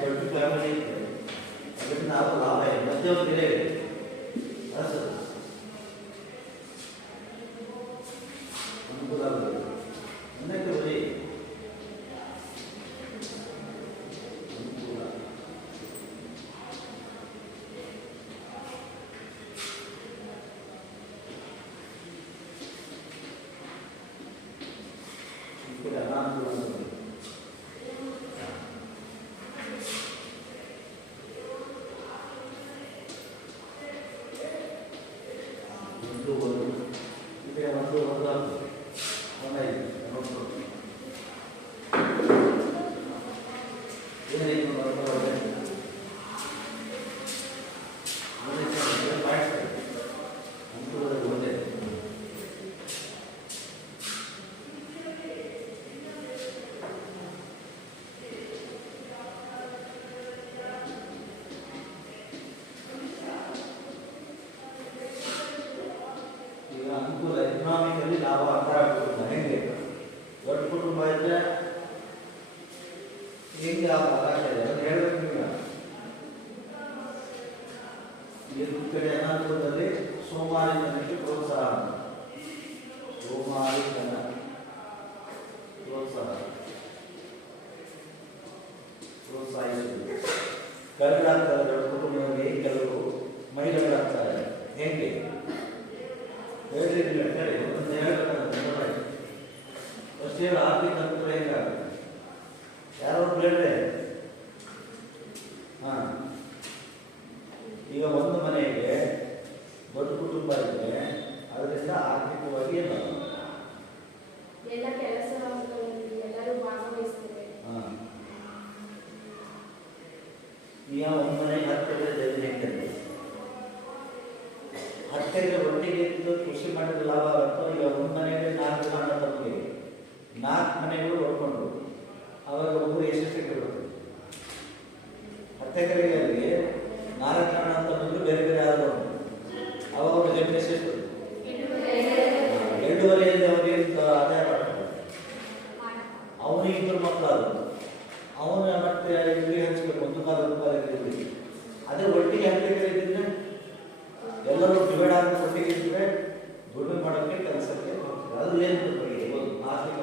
ದೊಡ್ಡ ಫ್ಯಾಮಿಲಿ ಇದೆ ಅದರಿಂದ ನಾವು ಲಾಭ ಇದೆ ಮಧ್ಯವರ್ತಿ ಇದೆ ಸರ್ ಅನುಕೂಲ ಆಗುತ್ತೆ ಅನ್ನಕ್ಕೆ ಬರೀ ಅನುಕೂಲ ಅನಾನುಕೂಲ ಎಕನಾಮಿಕಲಿ ಲಾಭ ಅಂತ ಆಗ್ಬೋದು ಹೆಂಗೆ ದೊಡ್ಡ ಕುಟುಂಬ ಇದ್ರೆ ಹೆಂಗೆ ಆಗ್ತದೆ ಅದನ್ನು ಹೇಳ್ಬೇಕು ಈಗ ಈ ಕಡೆ ಅನಾನುಕೂಲದಲ್ಲಿ ಸೋಮಾರಿತನಕ್ಕೆ ಪ್ರೋತ್ಸಾಹ ಸೋಮಾರಿತನ ಪ್ರೋತ್ಸಾಹಿಸುವುದು ಕಳೆದಾಗ್ತಾರೆ ದೊಡ್ಡ ಕುಟುಂಬದಲ್ಲಿ ಕೆಲವರು ಮಹಿಳೆಗಳಾಗ್ತಾರೆ ಹೆಂಗೆ ಅಷ್ಟೇ ಆರ್ಥಿಕ ಅನುಕೂಲ ಹೆಂಗಾಗುತ್ತೆ ಯಾರೋ ಹೇಳಿದ್ರೆ ಈಗ ಒಂದು ಮನೆಗೆ ದೊಡ್ಡ ಕುಟುಂಬ ಇದ್ರೆ ಅದರಿಂದ ಆರ್ಥಿಕವಾಗಿ ಏನು ಎಲ್ಲ ಕೆಲಸ ಎಲ್ಲರೂ ಭಾಗವಹಿಸ್ತಾರೆ ಈಗ ಒಂದು ಮನೆಗೆ 10 ಎಕರೆ ಜಮೀನು ಹೆಂಗಿದೆ 10 ಎಕರೆ ಒಟ್ಟಿಗೆ ಇದ್ದು ಕೃಷಿ ಮಾಡಿದ ಲಾಭ ಆಗುತ್ತೋ ಈಗ ಒಂದು ಮನೆಯಲ್ಲಿ 4 ಜನ ತಮಗೆ 4 ಮನೆಗಳು ಹೊಡ್ಕೊಂಡು ಅವಾಗ ಒಬ್ಬರು ಎಷ್ಟು ಎಕರೆ ಬರುತ್ತೆ 10 ಎಕರೆಗಳಲ್ಲಿ 4 ಜನ ತಮ್ಮದು ಬೇರೆ ಬೇರೆ ಆದ್ರು ಅವಾಗ ಅವ್ರ ಜಮೀನು ಎಷ್ಟು 2.5 ಅವ್ರಿಗೆ ಆದಾಯ ಮಾಡ್ತಾರೆ ಅವನಿಗೆ 2 ಮಕ್ಕಳು ಅವನು ಮತ್ತೆ ಇಬ್ಬರಿಗೆ ಹಂಚ್ಬೇಕು 1 ರೂಪಾಯಿ ಅದೇ ಒಟ್ಟಿಗೆ 10 ಎಕರೆ ಇದ್ದಿದ್ರೆ ಎಲ್ಲರೂ ಡಿವೈಡ್ ಆಗಿ ಒಟ್ಟಿಗೆ ಇದ್ದರೆ ದುಡಿಮೆ ಮಾಡೋಕ್ಕೆ ಕೆಲಸಕ್ಕೆ ಹೋಗ್ತದೆ ಅದು ಏನು ಆರ್ಥಿಕ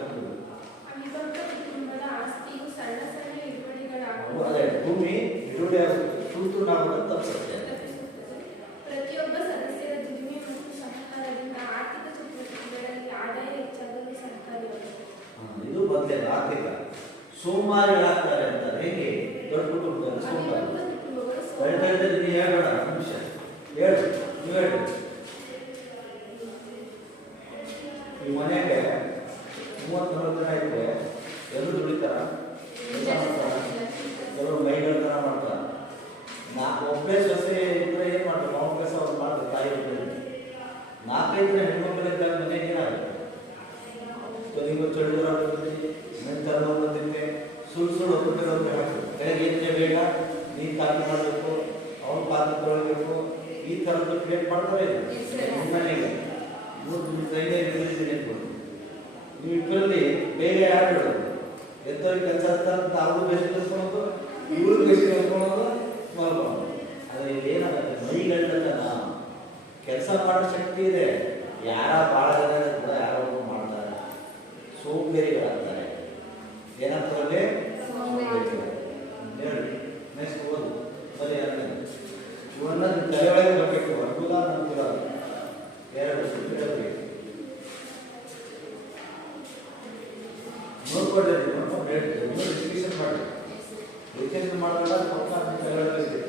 ಅದೇ ಭೂಮಿ ಹಿಡುವಳಿ ಸೂತ್ರ ನಾವು ತಪ್ಪಿಸುತ್ತೆ ಪ್ರತಿಯೊಬ್ಬ ಸದಸ್ಯರ ದುಡಿಮೆ ಮತ್ತು ಸಹಕಾರದಿಂದ ಆರ್ಥಿಕ ಚಟುವಟಿಕೆಗಳಲ್ಲಿ ಆದಾಯ ಹೆಚ್ಚಾಗಲು ಸಹಕಾರಿಯಾಗುತ್ತದೆ ಇದು ಬಂದೆ ಆರ್ಥಿಕ ಸೋಮಾರಿಗಳಾಗ್ತಾರೆ ಅಂತ ಹೇಗೆ ದೊಡ್ಡ ಕುಟುಂಬದಲ್ಲಿ ಸೋಮಾರಿ ನೀವು ಹೇಳೋಣ ನಿಮಿಷ ಹೇಳು ನೀವು ಹೇಳಿ ಈ ಮನೆಗೆ 30-40 ಜನ ಇದ್ರೆ ಎಲ್ಲರೂ ದುಡಿತಾರ ಕೆಲವರು ಮೈಗಳ ಥರ ಮಾಡ್ತಾರೆ ಒಬ್ಬೇ ಸೊಸೆ ಇದ್ರೆ ಏನು ಮಾಡ್ತಾರೆ ಅವ್ರ ಕೆಲಸ ಅವ್ರು ಮಾಡ್ತಾರೆ ತಾಯಿ 4-5 ಜನ ಹೆಣ್ಮಕ್ಳಿದ್ದಾಗ ಮನೆಗೆ ಏನಾಗುತ್ತೆ ನೀವು ಚಳಿಗಾಲ ಬಂದಿದ್ದೆ ಮೆಂಟಲ್ ಬಂದಿದ್ದೆ ಸುಳ್ಳು ಒಬ್ಬರಿಗೆ ಹಾಕ್ತಾರೆ ಕೆಳಗೆ ಏನೇ ಬೇಡ ನೀನು ಕಾಪಿ ಮಾಡಬೇಕು ಅವ್ನು ಪಾತ್ರ ತೊಗೊಳ್ಬೇಕು ಈ ಥರದ್ದು ಕ್ರಿಯೇಟ್ ಮಾಡ್ತಾರೆ ಮನೆಗೆ ನೀವು ಇಬ್ಬರಲ್ಲಿ ಬೇಗ ಯಾರು ಹೇಳೋದು ಎತ್ತವ್ರಿಗೆ ಕೆಲಸ ಅಂತ ಅವ್ರು ಬೇರೆ ಕಲ್ಸ್ಕೊಳೋದು ಇವ್ರು ಬೇರೆ ಕಲ್ಸ್ಕೊಳೋದು ಮಾಡ್ಕೊಳ್ಳೋದು ಆದರೆ ಇದೇನಾಗುತ್ತೆ ಮೈಗಂಡತನ ಕೆಲಸ ಮಾಡೋ ಶಕ್ತಿ ಇದೆ ಯಾರ ಭಾಳ ಜನ ಕೂಡ ಯಾರೋ ಮಾಡ್ತಾರೆ ಸೋಂಬೇರಿಗಳಾಗ್ತಾರೆ ಏನಾಗ್ತದೆ ಹೇಳಿ ನೆಕ್ಸ್ಟ್ ಓದು ಬರೀ ಇವನ್ನ ತಲೆ ಒಳಗೆ ಬರಬೇಕು ಅನುಕೂಲ ಅನುಕೂಲ 2 ನೋಡ್ಕೊಳ್ಳಿ ನೋಡ್ಕೊಂಡು ಹೇಳ್ತೀವಿ ಡಿಸ್ಕಷನ್ ಮಾಡಿ ಡಿಸ್ಕಷನ್ ಮಾಡೋಲ್ಲ ಪಕ್ಕ ತಲೆ ಒಳಗೆ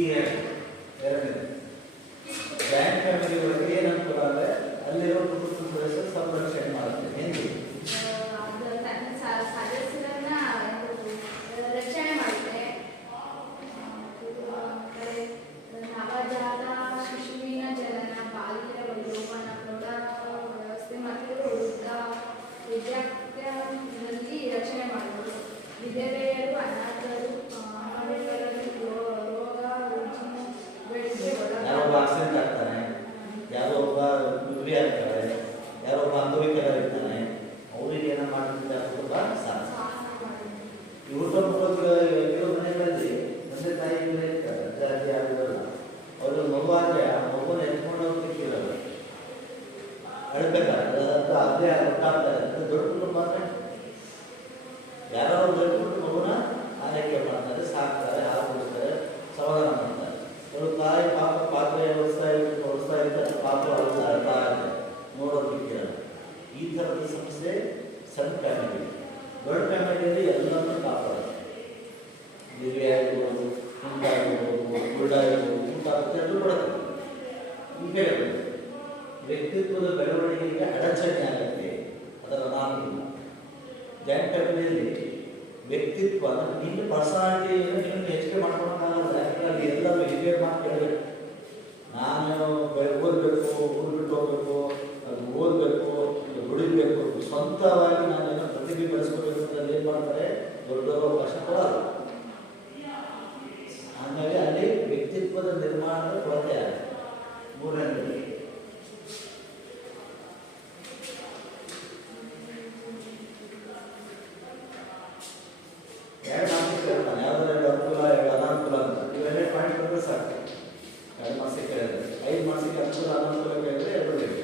ಈಗ ಎರಡನೇದು ಜಾಯಿಂಟ್ ಫ್ಯಾಮಿಲಿ ಒಳಗೆ ಏನು ಅಳ್ಬೇಕಾದ್ರೆ ಅದೇ ಗೊತ್ತಾಗ್ತಾರೆ. ದೊಡ್ಡ ಕುಟುಂಬ ಅಂದರೆ ಯಾರೋ ಬೆಳ್ಕೊಂಡು ಮಗುನ ಆರೈಕೆ ಮಾಡ್ತಾರೆ, ಸಾಕ್ತಾರೆ, ಹಾಲು ಕುಡಿಸ್ತಾರೆ, ಸಮಾಧಾನ ಮಾಡ್ತಾರೆ. ಅವರು ತಾಯಿ ಪಾಪ ಪಾತ್ರೆ ಒಡಿಸ್ತಾ ಇರ್ತಾರೆ, ಪಾಪ ಅಳ್ತಾ ಇರ್ತಾರೆ, ನೋಡೋದು ಬಿಟ್ಟಿರಲ್ಲ. ಈ ಥರದ ಸಮಸ್ಯೆ ಸಣ್ಣ ಫ್ಯಾಮಿಲಿ. ದೊಡ್ಡ ಫ್ಯಾಮಿಲಿಯಲ್ಲಿ ಎಲ್ಲರನ್ನೂ ಕಾಪಾಡೋದು. ಮದುವೆ ಆಗಿರ್ಬೋದು, ಮುಂದಾಗಿರ್ಬೋದು, ಗುಳ್ಳಾಗಿರ್ಬೋದು, ಮುಂತಾಗುತ್ತೆ ಅದು ಕೊಡುತ್ತೆ. ಈಗ ಹೇಳ್ಬೋದು ವ್ಯಕ್ತಿತ್ವದ ಬೆಳವಣಿಗೆಗೆ ಅಡಚಣೆ ಆಗುತ್ತೆ, ಅದರ ಅನಾನುಕೂಲ. ಜಾಯಿಂಟ್ ಫ್ಯಾಮಿಲಿಯಲ್ಲಿ ವ್ಯಕ್ತಿತ್ವ ಅಂದರೆ ನಿನ್ನ ಪರ್ಸನಾಲಿಟಿ ನೀನು ಹೆಚ್ಚಿಗೆ ಮಾಡ್ಕೊಳಕ್ಕಾಗಲ್ಲ. ಯಾಕಂದ್ರೆ ಎಲ್ಲರೂ ಹಿರಿಯ ಮಾತು ಕೇಳಬೇಕು. ನಾನು ಓದಬೇಕು, ಊರು ಬಿಟ್ಟು ಹೋಗ್ಬೇಕು, ಅದು ಓದಬೇಕು, ದುಡಿಬೇಕು, ಸ್ವಂತವಾಗಿ ನಾನೇನೋ ಪ್ರತಿಭೆ ಬೆಳೆಸ್ಕೋಬೇಕು ಅಂತ ಏನು ಮಾಡ್ತಾರೆ, ದೊಡ್ಡವರು ಅವಕಾಶ ಕೊಡಲ್ಲ. ಹಾಗಾಗಿ ಅಲ್ಲಿ ವ್ಯಕ್ತಿತ್ವದ ನಿರ್ಮಾಣದ ಕೊರತೆ ಆಗುತ್ತೆ. ಮೂರನೇದು ಎರಡು ಮಾರ್ಕ್ಸ್ ಕೇಳ್ತಾನೆ, ಯಾವ್ದಾದ್ರು ಅನುಕೂಲ ಎರಡು ಅನಾನುಕೂಲ ಅಂತ. ಇವೆರಡು ಪಾಯಿಂಟ್ ಬಂದರೆ ಸಾಕು. 2 ಮಾರ್ಕ್ಸಿಗೆ ಕೇಳಿದ್ರೆ 5 ಮಾರ್ಕ್ಸಿಗೆ ಅನುಕೂಲ ಅನಾನುಕೂಲ ಕೇಳಿದ್ರೆ 2 ಬೇಕು.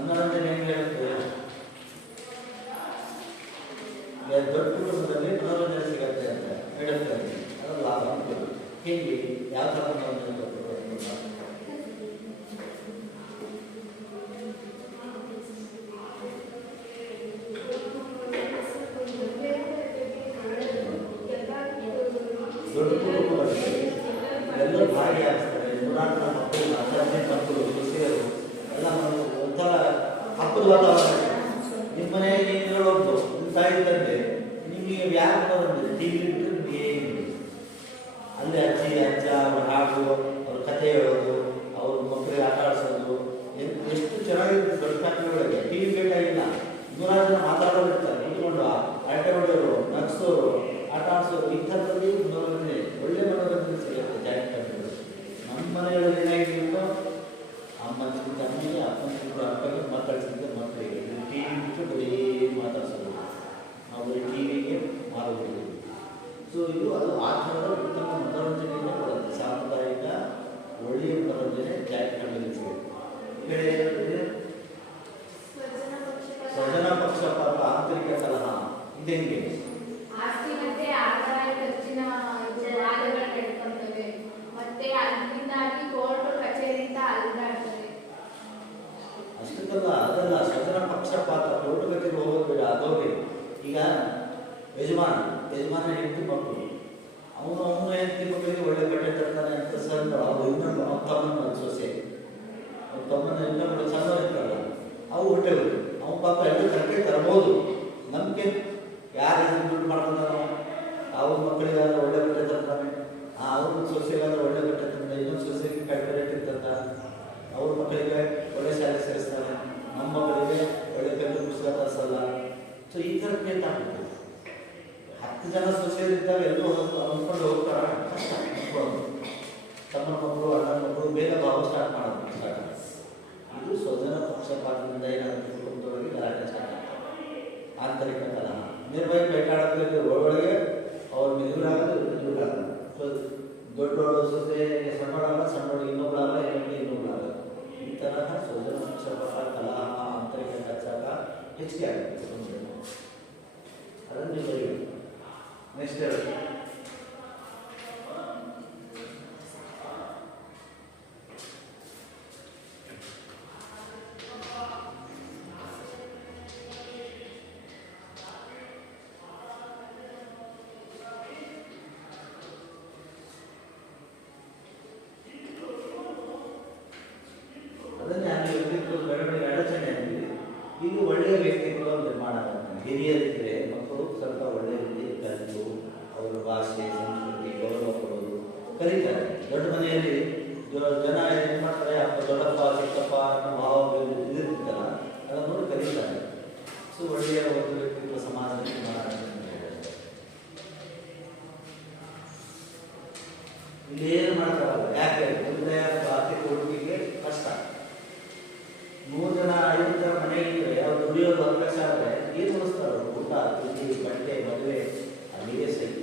ಮನೋರಂಜನೆ ಹೆಂಗೆ ಹೇಳುತ್ತೆ, ದೊಡ್ಡ ಕುಟುಂಬದಲ್ಲಿ ಮನೋರಂಜನೆ ಸಿಗತ್ತೆ ಅಂತ ಹೇಳುತ್ತಾರೆ. ಅದು ಲಾಭ ಅನುಕೂಲ. ಹೀಗೆ ಯಾವ ಥರ ಮನೋರಂಜನೆ ದೊಡ್ಡ ಕುಟುಂಬದಲ್ಲಿ ಎಲ್ಲರೂ ಭಾಗಿಯಾಗಿಸ್ತಾರೆ. 100 ಮಕ್ಕಳು, 10 ಮಕ್ಕಳು, ಸೊಸೆಯರು ಎಲ್ಲ ಒಂಥರ ಹಬ್ಬದ ವಾತಾವರಣ. ನಿಮ್ಮ ಮನೆಯಲ್ಲಿ ನೀನು ನಿಮ್ಮ ತಾಯಿ ತಂದೆ ನಿಮಗೆ ಯಾರು ಬಂದಿದೆ ಟಿ ವಿ ಬಿಟ್ಟು ನಿಮಗೆ ಏನಿದೆ. ಅಲ್ಲಿ ಅಜ್ಜಿ ಅಜ್ಜ ಅವ್ರ ಹಾಡು, ಅವ್ರ ಕಥೆ ಹೇಳೋದು, ಅವ್ರ ಮಕ್ಕಳಿಗೆ ಆಟ ಆಡಿಸೋದು ಎಷ್ಟು ಚೆನ್ನಾಗಿರುತ್ತೆ. ದೊಡ್ಡ ಫ್ಯಾಮಿಲಿ ಒಳಗೆ ಟಿ ವಿ ಬೇಕಾಗಿಲ್ಲ. 100 ಜನ ಮಾತಾಡೋರು ಇರ್ತಾರೆ, ಕೂತ್ಕೊಂಡು ಆಟೆ ಹೊಡೆಯೋರು, ನಗಿಸೋರು, ಆಟ ಆಡಿಸೋರು. ಈ ಥರದಲ್ಲಿ ಮನೋರಂಜನೆ, ಒಳ್ಳೆ ಮನೋರಂಜನೆ ಸಿಗುತ್ತೆ ಜಾಯಿಂಟ್ ಫ್ಯಾಮಿಲಿ. ನಮ್ಮ ಮನೆಗಳಲ್ಲಿ ಏನಾಗಿತ್ತು, ಅಮ್ಮನ ಚಿಂತೆ ಅಮ್ಮಗೆ, ಅಪ್ಪನ ಚಿಂತೆ ಅಪ್ಪಗೆ, ಮಕ್ಕಳ ಚಿಂತೆ ಮಕ್ಕಳಿಗೆ. ಟಿ ವಿ ಬಿಟ್ಟು ಬರೀ ಮಾತಾಡ್ಸೋದು, ನಾವು ಬರೀ ಟಿ ವಿಗೆ ಮಾರೋದು. ಸೊ ಇದು ಅದು ಆ ಥರದ ಉತ್ತಮ ಮನೋರಂಜನೆಯನ್ನು ಕೊಡುತ್ತೆ. ಸಾಂಪ್ರದಾಯಿಕ ಒಳ್ಳೆಯ ಮನೋರಂಜನೆ ಜಾಯಿಂಟ್ ಫ್ಯಾಮಿಲಿ ಸಿಗುತ್ತೆ. ಈ ಕಡೆ ಸ್ವಜನ ಪಕ್ಷಪಾತ, ಆಂತರಿಕ ಕಲಹ, ಇದೆಂಗೆ ಆಸ್ತಿ ಮತ್ತೆ ಆದಾಯ ಖರ್ಚಿನ ವಾದಗಳು ನಡ್ಕೊಂತವೆ. ಮತ್ತೆ ಅದರಿಂದಾಗಿ ಕೋರ್ಟ್ ಕಚೇರಿಯಿಂದ ಅಲ್ದಾಡ್ತವೆ. ಅಷ್ಟಕ್ಕಲ್ಲ, ಅದಲ್ಲ ಸ್ವಜನ ಪಕ್ಷಪಾತ. ಕೋರ್ಟ್ ಕಚೇರಿ ಹೋಗೋದು ಬೇಡ, ಅದೋಗಿ. ಈಗ ಯಜಮಾನ ಹೆಂಡತಿ ಮಕ್ಕಳು, ಅವನು ಹೆಂಡತಿ ಮಕ್ಕಳಿಗೆ ಒಳ್ಳೆ ಬಟ್ಟೆ ತರ್ತಾನೆ ಅಂತ ಸಣ್ಣ ಅವ್ರು ಇನ್ನೊಂದು ತಮ್ಮನ ಸೊಸೆ, ಅವ್ರ ತಮ್ಮನ ಇನ್ನೊಂದು ಸಣ್ಣ ಇರ್ತಾರಲ್ಲ, ಅವು ಹೊಟ್ಟೆಗಳು. ಅವ್ನ ಪಾಪ ಎಲ್ಲ ತರಕಾರಿ ತರ್ಬೋದು, ನಂಬಿಕೆ ಯಾರು ದುಡ್ಡು ಮಾಡ್ಕೊಂತಾನೋ ಅವ್ರ ಮಕ್ಕಳಿಗಾದ್ರೆ ಒಳ್ಳೆ ಬಟ್ಟೆ ತರ್ತಾನೆ, ಅವ್ರ ಸೊಸೆಗಾದ್ರೆ ಒಳ್ಳೆ ಬಟ್ಟೆ ತಂದ, ಇನ್ನೊಂದು ಸೊಸೆಗೆ ಕಡಿಮೆ ರೇಟ್ ಇರ್ತಂತ, ಅವ್ರ ಮಕ್ಕಳಿಗೆ ಒಳ್ಳೆ ಶಾಲೆ ಸೇರಿಸ್ತಾನೆ, ನಮ್ಮ ಮಕ್ಕಳಿಗೆ ಒಳ್ಳೆ ಪೆನ್ನು ಪುಸ್ತಕ ತರಿಸಲ್ಲ. ಸೊ ಈ ಥರ ಕೇಟ್ ಆಗುತ್ತೆ. 10 ಜನ ಸೊಸೆಯರಿದ್ದಾಗ ಎಲ್ಲರೂ ಅಂದ್ಕೊಂಡು ಹೋಗ್ತಾರ, ಕಷ್ಟ ಅಂದ್ಕೊಂಡು. ತಮ್ಮ ಮಕ್ಕಳು, ಅಣ್ಣನ ಮಕ್ಕಳು ಬೇಗ ಭಾವ ಸ್ಟಾರ್ಟ್ ಮಾಡೋದು ಸ್ಟಾರ್ಟ್ ಆಗುತ್ತೆ. ಇದು ಸ್ವಜನ ಪಕ್ಷಪಾತದಿಂದ ಏನಾಗುತ್ತೆ, ಕುಟುಂಬದೊಳಗೆ ಗಲಾಟೆ ಸ್ಟಾರ್ಟ್ ಆಗ್ತದೆ. ಆಂತರಿಕ ಕಲಹ, ನಿರ್ವಹಿ ಬೇಟಾಡೋದ್ರಿಂದ ಒಳಗೆ ಅವ್ರು ಮಿದುಳಾಗೋದು. ಸೊ ದೊಡ್ಡೋಳು ಸೊಸೆ ಸಣ್ಣೋಳಾಗ, ಸಣ್ಣೋಳು ಇನ್ನೊಬ್ಬಳಾಗ, ಇನ್ನೊಬ್ಬಳಾಗ. ಈ ತರಹ ಸ್ವಜನ ಪಕ್ಷಪಾತ, ಕಲಹ, ಆಂತರಿಕ ಕಚ್ಚಾಟ ಹೆಚ್ಚಿಗೆ ಆಗುತ್ತೆ. ಅದನ್ನು ಬರೀ ನೆಕ್ಸ್ಟ್ ಅದನ್ನೇ ಅಲ್ಲಿ ವ್ಯಕ್ತಿತ್ವ ಬೆಳವಣಿಗೆ ಅಡಚಣೆ ಅಂತೀವಿ. ಇದು ಒಳ್ಳೆಯ ವ್ಯಕ್ತಿತ್ವ ನಿರ್ಮಾಣ ಆಗುತ್ತೆ. ಹಿರಿಯರಿದ್ದರೆ ಮಕ್ಕಳು ಸ್ವಲ್ಪ ಒಳ್ಳೆಯ ರೀತಿ ಕಲಿತು ಅವರು ಇಲ್ಲಿ ಏನು ಮಾಡ್ತಾರಲ್ಲ, ಯಾಕೆ ಒಂದೇ ಆರ್ಥಿಕ ಹುಡುಗಿಗೆ ಕಷ್ಟ. 100 ಜನ 50 ಜನ ಮನೆಗಿದ್ರೆ ಅವ್ರು ದುಡಿಯೋದು 10 ಲಕ್ಷ ಆದರೆ ಏನು ಉಳಿಸ್ತಾರೆ? ಊಟ, ತಿಂಡಿ, ಬಟ್ಟೆ, ಮದುವೆ, ಅಲ್ಲಿಗೆ ಸರಿ.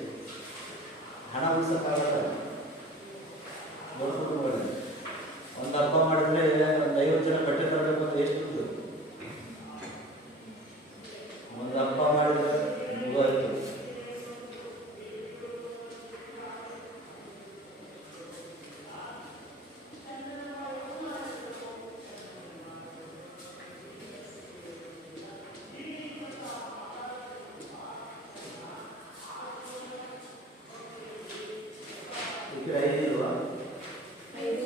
ಹಣ ಉಳಿಸೋಕ್ಕಾಗಲ್ಲ ದೊಡ್ಡ ಕುಟುಂಬಗಳಲ್ಲಿ. ಒಂದು ಹಬ್ಬ ಮಾಡಿದ್ರೆ ಒಂದು 50 ಜನ ಬಟ್ಟೆ ತರಬೇಕು ಅಂದ್ರೆ ಎಷ್ಟು ದುಡ್ಡು? ಒಂದು ಹಬ್ಬ ಮಾಡಿದ್ರೆ ಮುಗಿದೋಯ್ತು. ಐದಿಲ್ವಾ? ಐದೇ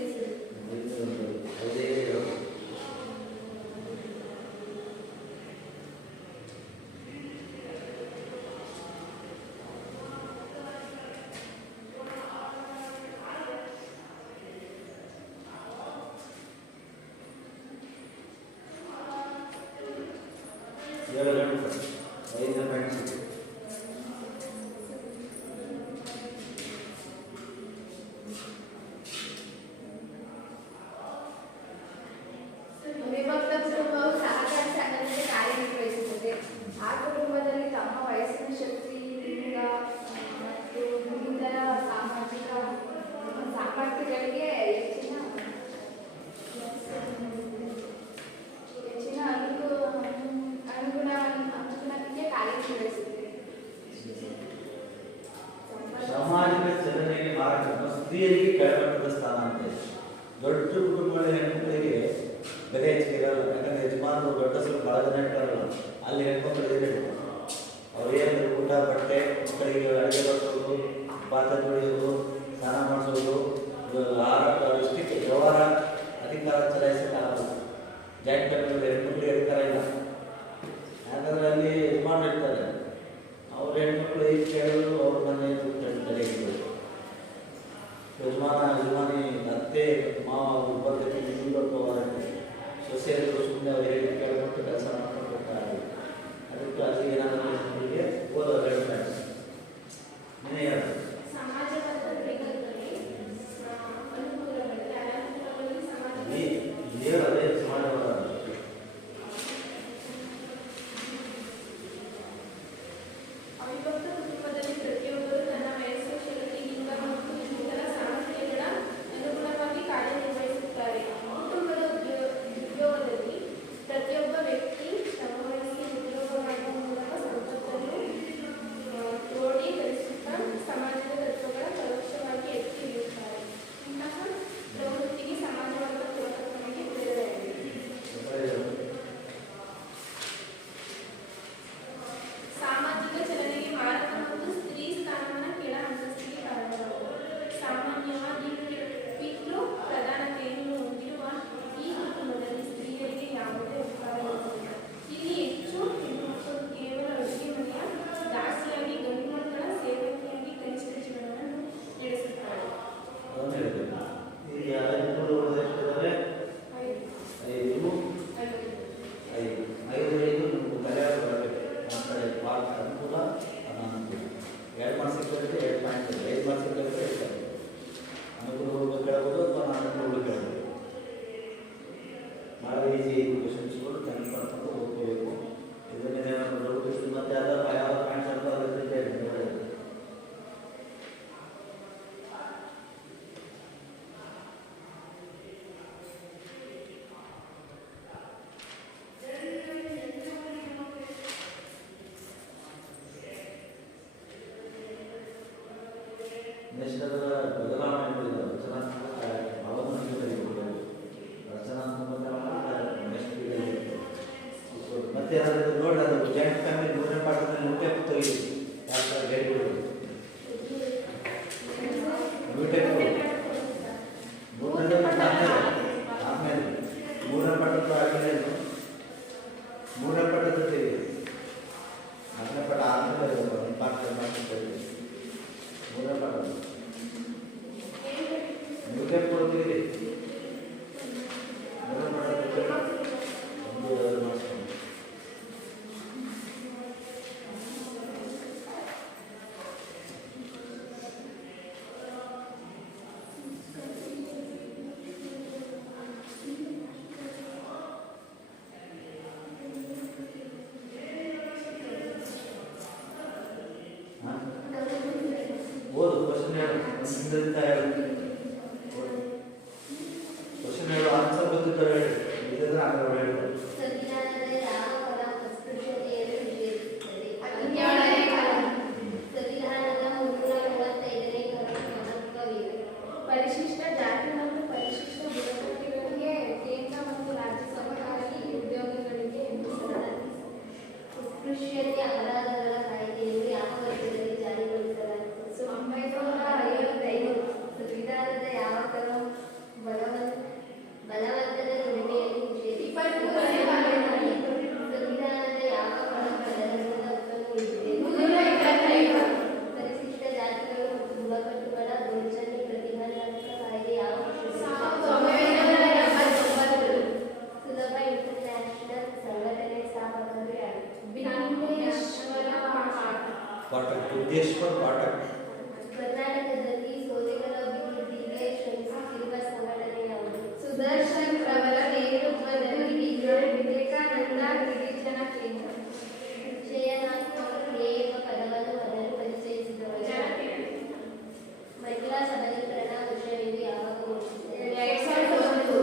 ಇರೋದು. ಏಳು ಗಂಟೆ 5 ಗಂಟೆ. ವಿಭಕ್ತ ಕುಟುಂಬವು ಸಹಕಾರ ಸಂಘದಂತೆ ಕಾರ್ಯನಿರ್ವಹಿಸುತ್ತದೆ. ಆ ಕುಟುಂಬದಲ್ಲಿ ತಮ್ಮ ವಯಸ್ಸಿನ ಶಕ್ತಿ, ಲಿಂಗ ಮತ್ತು ಇನ್ನಿತರ ಸಾಮಾಜಿಕ ಸಾಮರ್ಥ್ಯಗಳಿಗೆ ಹೆಚ್ಚಿನ ಅನುಗುಣಕ್ಕೆ ಕಾರ್ಯನಿರ್ವಹಿಸುತ್ತದೆ. ಸಾಮಾಜಿಕ ಚಲನೆಗೆ ಮಾರ್ಗ ಸ್ತ್ರೀಯರಿಗೆ ಕೆಳಮಟ್ಟದ ಸ್ಥಾನ ಅಂತ ಇದೆ. ದೊಡ್ಡ ಕುಟುಂಬಗಳ ಹೆಣ್ಮಕ್ಳಿಗೆ ಬೆಲೆ ಹೆಚ್ಚಿಗೆ ಇರಲ್ಲ. ಯಾಕಂದ್ರೆ ಯಜಮಾನರು ದೊಡ್ಡ ಸ್ವಲ್ಪ ಬಳಗನೆ ಇರ್ತಾರಲ್ಲ, ಅಲ್ಲಿ ಹೆಣ್ಮಕ್ಳು ಏನಿಲ್ಲ. ಅವ್ರು ಏನು ಊಟ, ಬಟ್ಟೆ, ಮಕ್ಕಳಿಗೆ ಅಡುಗೆ ಬಡಿಸೋದು, ಪಾತ್ರೆ ತೊಳೆಯೋದು, ಸ್ನಾನ ಮಾಡಿಸೋದು, ಇಷ್ಟಕ್ಕೆ ವ್ಯವಹಾರ ಅಧಿಕಾರ ಚಲಾಯಿಸೋಕ್ಕಾಗಲ್ಲ. ಜಾಯಿಂಟ್ ಫ್ಯಾಮಿಲಿ ಹೆಣ್ಮಕ್ಳಿಗೆ ಅಧಿಕಾರ ಇಲ್ಲ. ಯಾಕಂದರೆ ಅಲ್ಲಿ ಯಜಮಾನರು ಇರ್ತಾರೆ. ಅವ್ರ ಹೆಣ್ಮಕ್ಳು ಈಗ ಕೇಳೋದು ಅವ್ರ ಮನೆ ತಲೆಗಿದ್ರು. ಯಜಮಾನಿ ಅತ್ತೆ ಮಾವ ಉಪಸ್ಥಿತಿ ನಿಲ್ಲಬೇಕು. ಅವರಲ್ಲಿ ಸೊಸೆಯರು ಸುಮ್ಮನೆ ಅವ್ರು ಹೇಳಿ ಕೇಳ್ಬಿಟ್ಟು ಕೆಲಸ ಮಾಡ್ಕೊಳ್ಬೇಕಾಗಿ ಅದಕ್ಕೆ ಅಲ್ಲಿ ಏನಾದರೂ ಓದೋರು ಹೇಳ್ತಾರೆ. ನೀನೇ ಹೇಳು. ಅದೇ ಸಮಾಜವಾದ ಅವಿಭಕ್ತ ಕುಟುಂಬದಲ್ಲಿ ಪ್ರತಿಯೊಬ್ಬರು ತನ್ನ ವಯಸ್ಸು, ಶಕ್ತಿ, ಲಿಂಗ ಮತ್ತು ಇನ್ನಿತರ ಸಾಮರ್ಥ್ಯಗಳ ಅನುಗುಣವಾಗಿ ಕಾರ್ಯನಿರ್ವಹಿಸುತ್ತಾರೆ. ಕುಟುಂಬದ ಉದ್ಯೋಗದಲ್ಲಿ ಪ್ರತಿಯೊಬ್ಬ ವ್ಯಕ್ತಿ ತಮ್ಮ ವಯಸ್ಸಿನ ಉದ್ಯೋಗ ಮಾಡುವ ಮೂಲಕ ಸಂಪತ್ತನ್ನು ಕ್ರೋಢೀಕರಿಸುತ್ತಾ ಸಮಾಜದ ತತ್ವಗಳ ಪರೋಕ್ಷವಾಗಿ ಎತ್ತಿ ಹಿಡಿಯುತ್ತಾರೆ. ಇಂತಹ ಪ್ರವೃತ್ತಿಗೆ ಸಮಾಜವಾದ ಪರಿವರ್ತನೆಗೆ ಪ್ರೇರಣೆಯಾಗಿದೆ. ಸಾಮಾಜಿಕ ಚಲನೆಗೆ ಮಾರಕ ಮತ್ತು ಸ್ತ್ರೀ ಸ್ಥಾನಮಾನ ಕೆಳ ಅಂತಸ್ತಿಗೆ ಕಾರಣವಾಗುತ್ತದೆ. ಸಾಮಾನ್ಯವಾಗಿ ಪಿತೃ ಪ್ರಧಾನತೆಯನ್ನು ಹೊಂದಿರುವ ಈ ಕುಟುಂಬದಲ್ಲಿ ಸ್ತ್ರೀಯರಿಗೆ ಯಾವುದೇ ಅಧಿಕಾರವಿರುವುದಿಲ್ಲ. ಇಲ್ಲಿ ಹೆಚ್ಚು ಹೆಣ್ಣುಮಕ್ಕಳು ಕೇವಲ ಅಡುಗೆ ಮನೆಯ ದಾಸಿಯಾಗಿ, ಗಂಡು ಮಕ್ಕಳ ಸೇವಕಿಯಾಗಿ ಕನಿಷ್ಠ ಜೀವನವನ್ನು ನಡೆಸುತ್ತಾರೆ. ಈಗ 5 ಎಷ್ಟಿದ್ದಾರೆ? 5 ಕಲ್ಯಾಣ ಬರಬೇಕು. ನಮ್ಮ ಕಡೆ ಪಾರ್ಕ್ ಅನುಕೂಲ, ಅನಾನುಕೂಲ. 2 ಮಾರ್ಕ್ಸಿಗೆ ಕಲಿತೆ 2 ಪಾಯಿಂಟ್ ಇದೆ. 5 ಮಾರ್ಕ್ಸಿಗೆ ಕಲಿತೆ 2 ಅನುಕೂಲ ಹುಡುಗ ಕೇಳಬಹುದು ಅಥವಾ ಅನಾನುಕೂಲ ಹುಡುಗ ಕೇಳಬಹುದು. ಭಾಳ ಈಸಿ ಕ್ವಶನ್ಸ್ಗಳು ಕನೆಕ್ಟ್ ಮಾಡ್ಕೊಂಡು ಓದ್ಕೋಬೇಕು. ಇದನ್ನೇನಾದ್ರು ದೊಡ್ಡ ಕ್ವಶನ್ ಮತ್ತೆ ಯಾವ ಪಾಯಿಂಟ್ಸ್ ಅಂತ ಅದರಿಂದ ದೇಶದ ಬದಲಾವಣೆಗಳಿಂದ ರಚನಾತ್ಮಕ ಭಾವನೆಗಳು ರಚನಾತ್ಮಕ ಮತ್ತೆ ಅದನ್ನು ನೋಡಿ. ಅದು ಜಾಯಿಂಟ್ ಫ್ಯಾಮಿಲಿ 3ನೇ ಪಾಠದಲ್ಲಿ ಮುಖ್ಯ ತೆಗೆದು ಹೇಳ್ಬಿಡೋದು. ಆಮೇಲೆ 3ನೇ ಪಾಠದ ಆಗಿದೆ. 3ನೇ ಪಾಠದ ತೆಗೆದು 4ನೇ ಪಾಠ ಆದಮೇಲೆ ಪಾಠ ಮಾಡ್ತಿದ್ದೇವೆ. 3ನೇ ಪಾಠ ಮುಖ್ಯ ಕೊಡ್ತೀವಿ. 3ನೇ ಪಾಠ ಓದು ಕ್ವಶನ್ ಹೇಳು, ಹಿಂದಿಂದ ಹೇಳು. ಕ್ವಶನ್ ಹೇಳು, ಆನ್ಸರ್ ಗೊತ್ತಿದ್ದರೆ ಹೇಳಿ, ಇಲ್ಲದ್ರೆ ಆಗಲ್ಲ ಹೇಳಿ. ಸಂವಿಧಾನದ ಯಾವ ಪದ ಅಸ್ಪೃಶ್ಯತೆಯನ್ನು ನಿಷೇಧಿಸುತ್ತದೆ? ಸಂವಿಧಾನದ 335ನೇ ಕಲಂ ಮಹತ್ವವೇನು? ಪರಿಶಿಷ್ಟ ಜಾತಿ ಮತ್ತು ಪರಿಶಿಷ್ಟ ಬುಡಕಟ್ಟುಗಳಿಗೆ ಕೇಂದ್ರ ಮತ್ತು ರಾಜ್ಯ ಸರ್ಕಾರಿ ಉದ್ಯೋಗಗಳಿಗೆ ಮೀಸಲಾತಿ. ಅಸ್ಪೃಶ್ಯತೆ ಅಪರಾಧಗಳ ಕಾಯ್ದೆಯನ್ನು ಯಾವ ವರ್ಷದಲ್ಲಿ ಜಾರಿಗೊಳಿಸಲಾಯಿತು? 1955. ಸಂವಿಧಾನದ ಯಾವ ಕಲಂ ಬಲವಂತದ ದುಡಿಮೆಯನ್ನು ನಿಷೇಧಿಸುತ್ತದೆ? 22ನೇ ಸಂವಿಧಾನದ ಯಾವ ಕಲಂ ಬಲವಂತದ ಹಕ್ಕನ್ನು ನೀಡಿದೆ? 325. ಪರಿಶಿಷ್ಟ ಜಾತಿಗಳು ಮತ್ತು ಬುಡಕಟ್ಟುಗಳ ದೌರ್ಜನ್ಯ ಪ್ರತಿಬಂಧಕ ಕಾಯ್ದೆ ಯಾವ ವರ್ಷದಲ್ಲಿ 1979. ಸುಲಭ ಇಂಟರ್ನ್ಯಾಷನಲ್ ಸಂಘಟನೆ ಸ್ಥಾಪಕರು ಯಾರು? ಬಿಂಬೇಶ್ವರ ಪಾಠಕ್ ಬುದ್ಧೇಶ್ವರ್ ಪಾಠಕ್. ಕರ್ನಾಟಕದಲ್ಲಿ ಸೋದೆಗಳ ಅಭಿವೃದ್ಧಿಗೆ ಶ್ರಮಿಸುತ್ತಿರುವ ಸಂಘಟನೆ ಯಾವುದು? ಸುದರ್ಶನ್ ರವರ ನೇತೃತ್ವದಲ್ಲಿ ವಿವೇಕಾನಂದ ಗಿರಿಜನ ಕೇಂದ್ರ. ನಿಶ್ಚಯನಾತ್ಮಕ ಎಂಬ ಪದವನ್ನು ಮೊದಲು ಪರಿಚಯಿಸಿದವರು ಯಾರು? ಮಹಿಳಾ ಸಬಲೀಕರಣ ವರ್ಷವೆಂದು ಯಾವಾಗ ಘೋಷಿಸಿದೆ? 2001.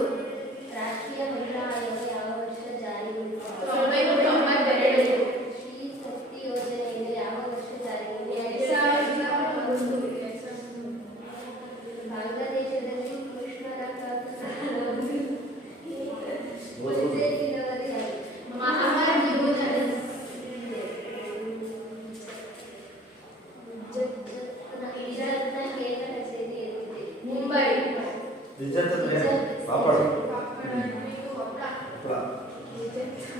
ರಾಷ್ಟ್ರೀಯ ಮಹಿಳಾ ಆಯೋಗ ಯಾವ ವರ್ಷ ಜಾರಿಗೊಳಿಸಿದೆ? 1992. ಶ್ರೀ ಶಕ್ತಿ ಯೋಜನೆಯನ್ನು ಯಾವ ವರ್ಷ ಜಾರಿಗೊಳಿಸಿದೆ? 2001. ಬಾಂಗ್ಲಾದೇಶದಲ್ಲಿ ಕೃಷ್ಣನ ಪರಿಚಯಿಸಿದವರು ಯಾರು? ಮಹಮ್ಮದ್ ಯೂನುಸ್. ನಿಜರತ್ನ ಕೇಂದ್ರ ಕಚೇರಿ ಎಲ್ಲಿದೆ? ಮುಂಬೈ. ನಿಜ ಪಾಪಡ್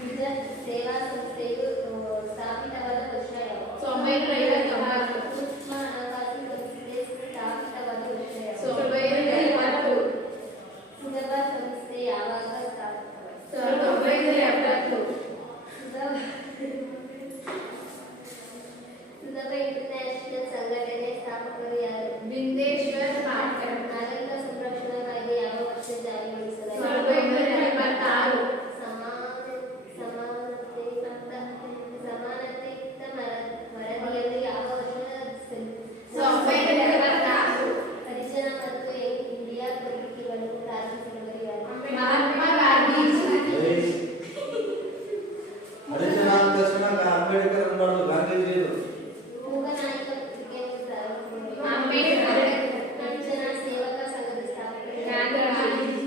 ನಿಜ ಸೇವಾ ಸಂಸ್ಥೆಯು ಸ್ಥಾಪಿತವಾದ ವರ್ಷ ಯಾವುದು? 1954. ಸೂಕ್ಷ್ಮ ಹಣಕಾಸು ಸಂಸ್ಥೆ ಸ್ಥಾಪಿತವಾದ ವರ್ಷ ಯಾವುದು? 1920. ಸುಲಭ ಸಂಸ್ಥೆ ಯಾವಾಗ ಸ್ಥಾಪಿತವಾಯಿತು? 1970. ಸುಲಭ ಇಂಟರ್ನ್ಯಾಷನಲ್ ಸಂಘಟನೆ ಸ್ಥಾಪಕರು ಯಾರು? ಬಿಂದೇಶ್ವರ್ ಪಾಠಕ್. ನಾಗರಿಕ ಸಂರಕ್ಷಣಾ ಕಾಯ್ದೆ ಯಾವ ವರ್ಷ ಜಾರಿಗೊಳಿಸಲಾಯಿತು? 1986. ಸಮಾನತೆಯುತ ವರದಿಯನ್ನು ಯಾವ ವರ್ಷ ಸಲ್ಲಿಸಲಾಯಿತು? 1984. ಹರಿಜನ ಮತ್ತು ಯಂಗ್ ಇಂಡಿಯಾ ಪತ್ರಿಕೆಗಳನ್ನು ಪ್ರಾರಂಭಿಸಿದವರು ಯಾರು? ಮಹಾತ್ಮ ಗಾಂಧೀಜಿ. ಹರಿಜನ ಅಂದ ತಕ್ಷಣ ಅಂಬೇಡ್ಕರ್ ಅನ್ಬಾರ್ದು, ಗಾಂಧೀಜಿ ಇದು. ಮೂಗನಾಯಕ ಪತ್ರಿಕೆಯನ್ನು ಪ್ರಾರಂಭಿಸಿದವರು ಅಂಬೇಡ್ಕರ್. ಹರಿಜನ ಸೇವಕ ಸಂಘದ ಸ್ಥಾಪಕರು ಯಾರು? ಗಾಂಧೀಜಿ.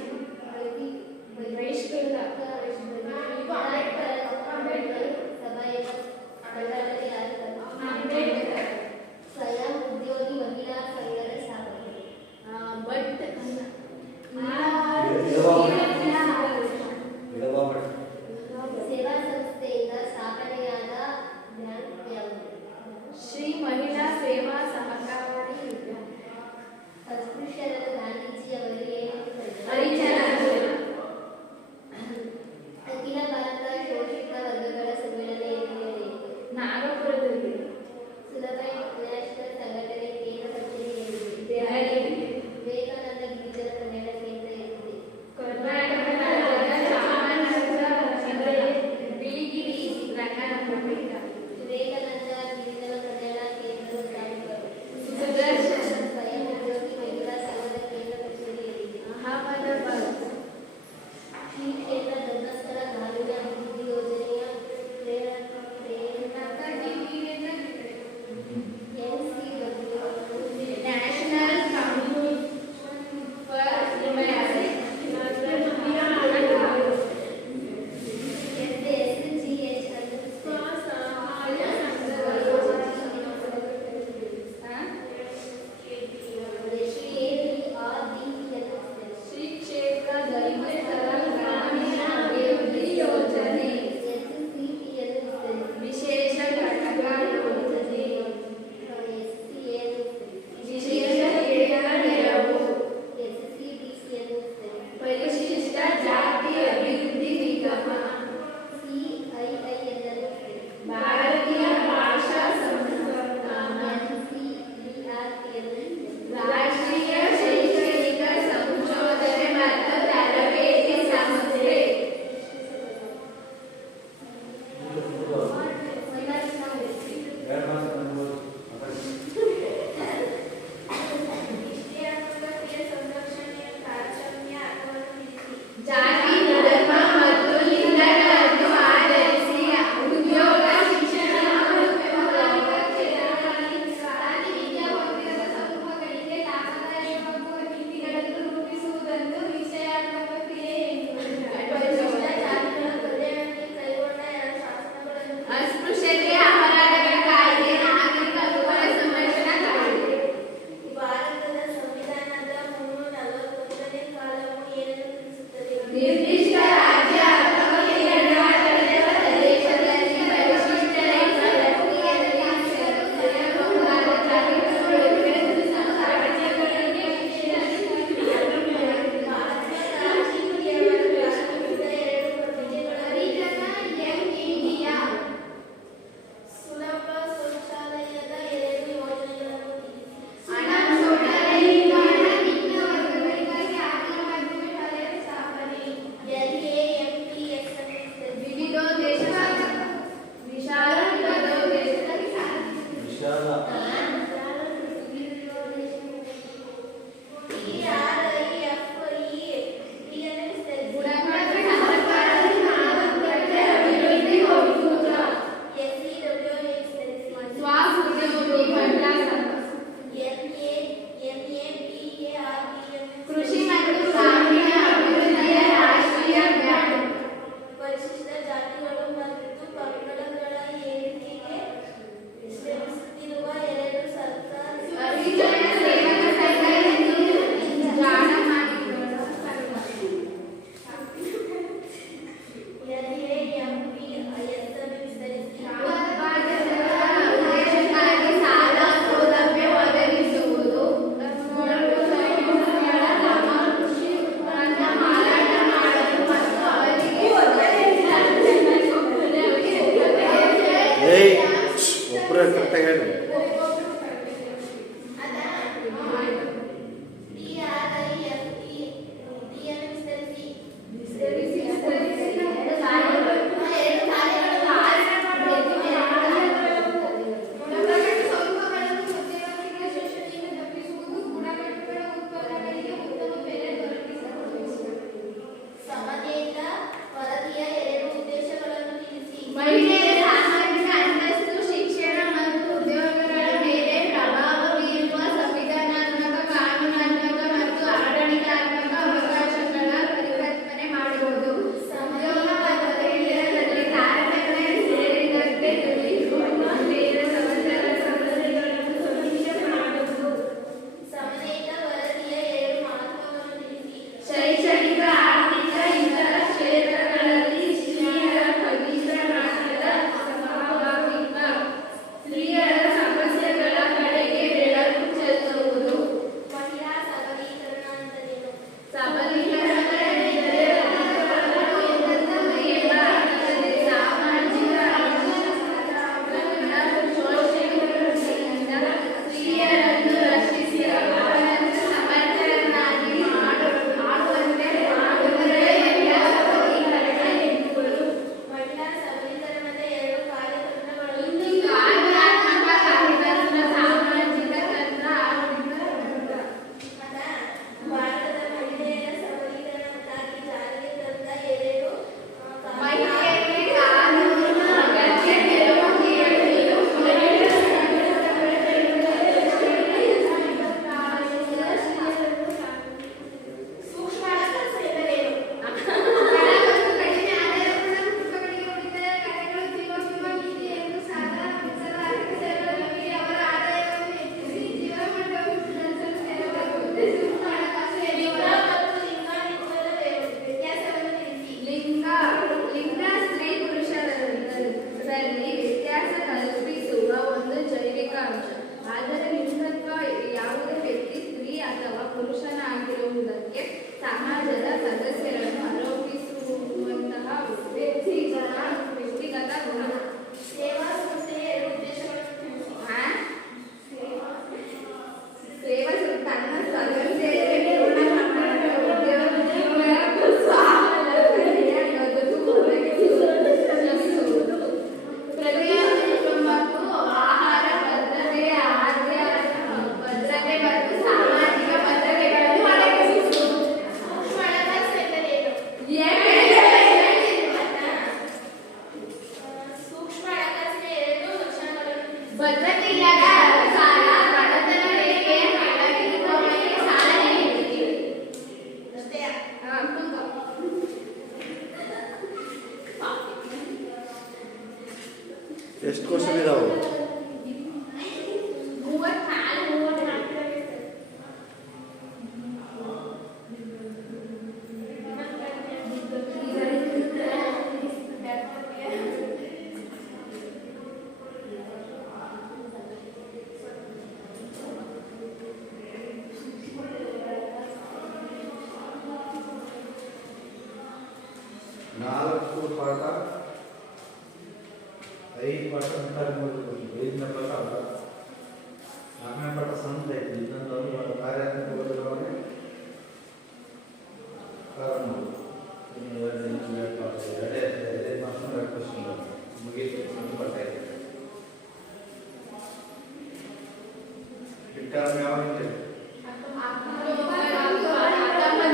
ಟರ್ಮ್ ಯಾವಾಗ ಇದೆ?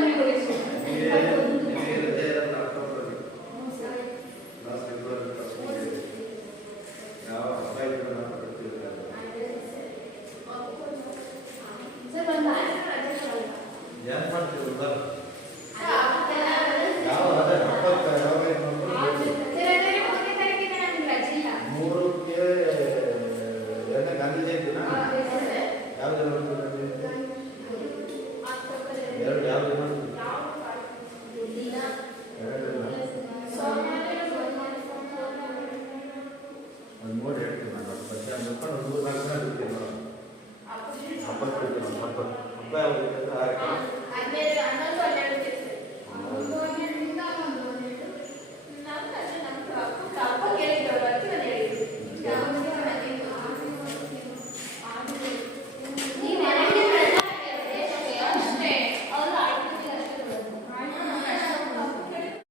ನಿಮಗೆ ರಜೆ ಇರಲ್ಲ ಅಕ್ಟೋಬರಲ್ಲಿ. ಲಾಸ್ಟ್ ಫೆಬ್ರವರಿ ಯಾವ ಹಬ್ಬ ಇದ್ರು ನಾವು ಬರ್ತೀವಿ. ಏನು ಮಾಡ್ತೀವಿ ಸರ್? ಯಾವ ರಜೆ ಹಬ್ಬಕ್ಕೆ ಯಾವಾಗ ಇದು ಮಾಡ್ಕೊಂಡು ಮೂರಕ್ಕೆ ಎರಡನೇ ಗಾಂಧಿ ಜಯಂತಿನ ಯಾವ ದಿನ ಮಾಡ್ತೀವಿ? ಎರಡು ಯಾವ ದಿನ ಮಾಡ್ತೀವಿ? ಎರಡು ದಿನ ಅದು ನೋಡಿ ಹೇಳ್ತೀವಿ ನಾನು ಬಸ್ ನೋಡ್ಕೊಂಡು ಒಂದು 4 ದಿನ ಇರ್ತೀವಿ ನಾವು. ಹಬ್ಬಕ್ಕೆ ಹಬ್ಬ ಯಾವಾಗ